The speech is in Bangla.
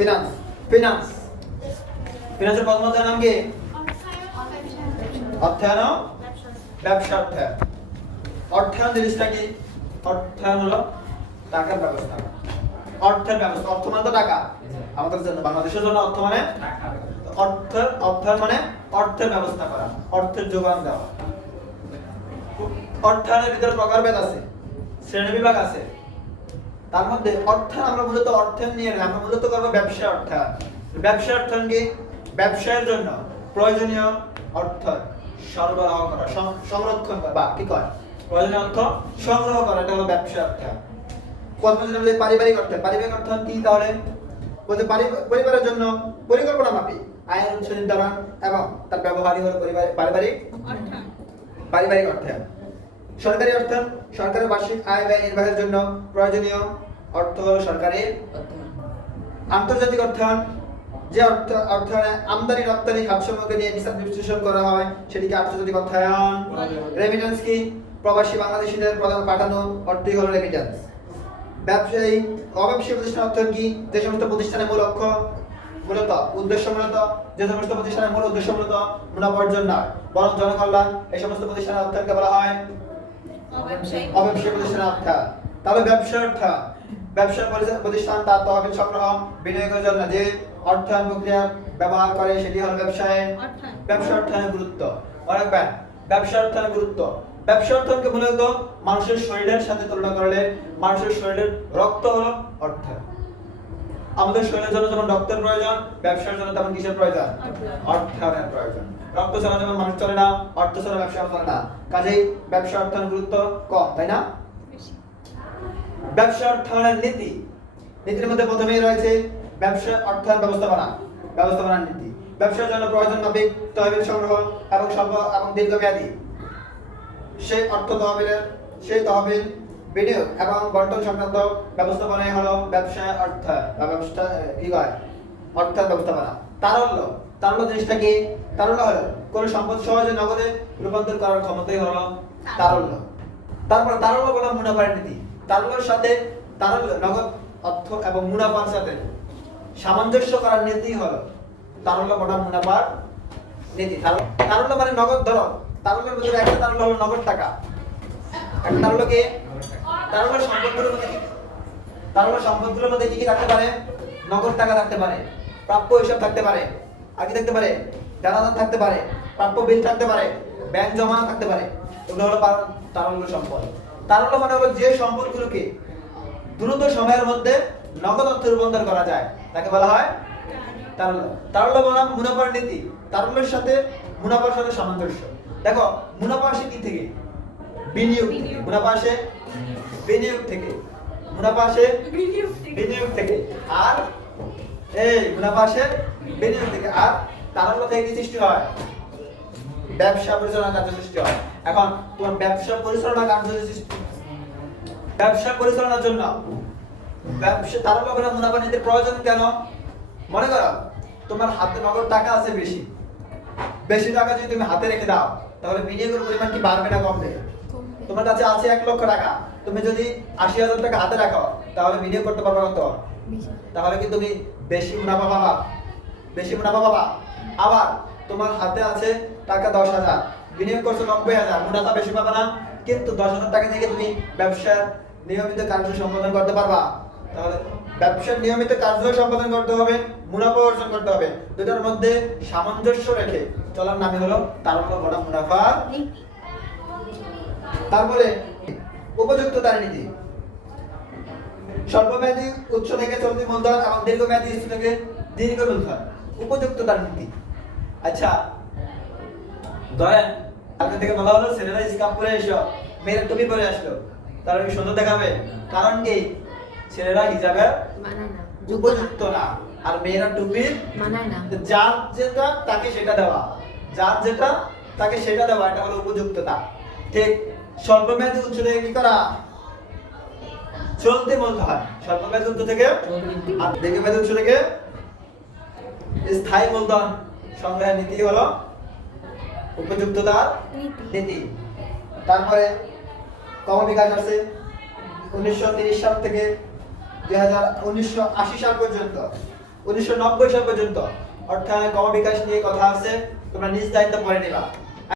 ফিনান্স। ফিনান্স ফিনান্সের প্রথম অধ্যায়ের নাম কি? অর্থায়ন, ব্যবসা অর্থায়ন। অর্থায়ন জিনিসটা কি? অর্থায়ন হলো টাকার ব্যবস্থা, অর্থের ব্যবস্থা। অর্থ মানে তো টাকা, আমাদের জন্য বাংলাদেশের জন্য অর্থ মানে অর্থায়ন মানে অর্থের ব্যবস্থা করা, অর্থের যোগান দেওয়া। অর্থায়নের ভিতরে প্রকারভেদ আছে, শ্রেণীবিভাগ আছে। তার মধ্যে অর্থায়ন আমরা মূলত অর্থায়ন নিয়ে আমরা মূলত করবো ব্যবসা অর্থায়ন। ব্যবসা অর্থায়ন কি? ব্যবসায়ের জন্য প্রয়োজনীয় অর্থ সরবরাহ করা, সংরক্ষণ করা, বা কি কয় প্রয়োজনীয় অর্থ সংগ্রহ করা, এটা হলো ব্যবসা অর্থায়ন। প্রথমে যদি আমরা পারিবারিক অর্থায়ন, পারিবারিক অর্থায়ন কি? তাহলে বলতে পরিবারের জন্য পরিকল্পনা মাফিক আয়ের উৎস নির্ধারণ এবং তার ব্যবহারই হলো পারিবারিক অর্থায়ন। সরকারি অর্থায়ন, সরকারের বার্ষিক আয় ব্যয় নির্বাহের জন্য প্রয়োজনীয় অর্থ হলো সরকারি। আন্তর্জাতিক অর্থায়ন, যে অর্থায়নে আমদানি রপ্তানি খাতসমূহকে নিয়ে হিসাব বিশ্লেষণ করা হয় সেটিকে আন্তর্জাতিক অর্থায়ন। রেমিটেন্স কি? প্রবাসী বাংলাদেশীদের প্রধান পাঠানো অর্থই হলো রেমিটেন্স। ব্যবসায়ী অব্যবসায়ী প্রতিষ্ঠান অর্থায়ন কি? যে সমস্ত প্রতিষ্ঠানের মূল উদ্দেশ্য মূলত মুনাফা অর্জন নয় বরং জনকল্যাণ, এই সমস্ত প্রতিষ্ঠানের অর্থায়নকে বলা হয় অব্যবসায়ী প্রতিষ্ঠানের অর্থায়ন। তাহলে ব্যবসা অর্থায়ন, ব্যবসা প্রতিষ্ঠান তার তহবিল সংগ্রহ বিনিয়োগের জন্য যে অর্থায়ন প্রক্রিয়া ব্যবহার করে সেটি হলো ব্যবসা অর্থায়নের গুরুত্ব। রাখবেন ব্যবসা অর্থায়নের গুরুত্ব। ব্যবসা অর্থায়নকে মূলত মানুষের শরীরের সাথে তুলনা করলে মানুষের শরীরের রক্ত হলো অর্থায়ন। আমাদের শরীরের জন্য যেমন রক্তের প্রয়োজন, ব্যবসার জন্য তেমন কিসের প্রয়োজন? অর্থায়নের প্রয়োজন। রক্ত ছাড়া যেমন মানুষ চলে না, অর্থ ছাড়া ব্যবসা চলে না। কাজেই ব্যবসা অর্থায়নের গুরুত্ব কম, তাই না? ব্যবসা অর্থায়নের নীতি, নীতির মধ্যে প্রথমেই রয়েছে ব্যবসা অর্থায়ন ব্যবস্থাপনার নীতি। ব্যবসার জন্য প্রয়োজন মাফিক তহবিল সংগ্রহ এবং স্বল্প এবং দীর্ঘমেয়াদী সেই তহবিল বিনিয়োগ এবং বন্টন সংক্রান্ত ব্যবস্থাপনাই হলো ব্যবসা অর্থায়ন বা ব্যবসা কি হয় অর্থায়ন ব্যবস্থাপনা। তারল্য জিনিসটা কি? তারল্য হলো কোন সম্পদ সহজে নগদে রূপান্তর করার ক্ষমতাই হলো তারল্য। তারপর তারল্য বলা মুনাফার নীতি। তারল্য নগদ অর্থ এবং মুনাফার সাথে সামঞ্জস্য করার নীতি হলো তারল্য বলা মুনাফার নীতি। তারল্য মানে নগদ ধরো, তারল্যের ভিতরে একটা তারল্য হলো নগদ টাকা। একটা তারল্য কি? তারল্য সম্পদগুলোর মধ্যে কি কি থাকতে পারে? নগদ টাকা থাকতে পারে, প্রাপ্য হিসাব থাকতে পারে, আর কি থাকতে পারে? দেনাদার থাকতে পারে, প্রাপ্য বিল থাকতে পারে, ব্যাংক জমা থাকতে পারে। এগুলো হলো তারল্য সম্পদ। তারল্য মানে হলো যে সম্পদগুলোকে দ্রুত সময়ের মধ্যে নগদ অর্থে রূপান্তর করা যায় তাকে বলা হয় তারল্য। তারল্য বনাম মুনাফার নীতি। তারল্যের সাথে মুনাফার সাথে সামঞ্জস্য। দেখো মুনাফা আসে কি থেকে? বিনিয়োগ। মুনাফা আসে বিনিয়োগ থেকে। আর মুনাফা আসে বিনিয়োগ থেকে। আর তারল্য থেকে কি সৃষ্টি হয়? ব্যবসা পরিচালনা কার্য সৃষ্টি হয়। এখন তোমার ব্যবসা পরিচালনার জন্য তারল্য বনাম মুনাফা নীতির প্রয়োজন কেন? মনে করো তোমার হাতে নগদ টাকা আছে বেশি টাকা যদি তুমি হাতে রেখে দাও তাহলে বিনিয়োগের পরিমাণ কি বাড়বে না কমবে? তোমার কাছে আছে 1 লক্ষ টাকা, তুমি যদি 80,000 টাকা হাতে রাখো তাহলে বিনিয়োগ করতে পারবে কত? তাহলে কি তুমি বেশি মুনাফা পাবা। আবার তোমার হাতে আছে টাকা 10,000, বিনিয়োগ করছো 90,000, মুনাফা বেশি পাবে না? কিন্তু 10,000 টাকা থেকে তুমি ব্যবসার নিয়মিত কার্য সম্পাদন করতে পারবা। তাহলে ব্যবসার নিয়মিত কার্য সম্পাদন করতে হবে, মুনাফা অর্জন করতে হবে। দুটার মধ্যে সামঞ্জস্য রেখে চলার নামই হলো তারল্য বনাম মুনাফা। তারপরে উপযুক্ততার নীতি। স্বল্পমেয়াদী উৎস থেকে চলতি মূলধন এবং দীর্ঘমেয়াদী উৎস থেকে দীর্ঘ মূলধন। উপযুক্ততার নীতি। আচ্ছা ধরেন আগে থেকে বলা হলো ছেলেরা স্কার্ফ পরে এসো, মেয়েরা টুপি পরে আসলো, তারা কি সুন্দর দেখাবে? কারণ কি? ছেলেরা হিজাবে উপযুক্ত না আর মেয়েরা টুপির যার যেটা তাকে সেটা দেওয়া, এটা হলো উপযুক্ততা। ঠিক স্বল্পমেয়াদী উৎস থেকে কি করা? চলতি মূলধন। স্বল্পমেয়াদী উৎস থেকে আর দীর্ঘমেয়াদী উৎস থেকে স্থায়ী মূলধন সংগ্রহের নীতি হলো উপযুক্ততার নীতি। তারপরে ক্রমবিকাশ আছে 1930 সাল থেকে 1980 সাল পর্যন্ত 1990 সাল পর্যন্ত অর্থায়ন ক্রমবিকাশ নিয়ে কথা আছে, তোমরা নিজ দায়িত্ব পড়ে নিবা।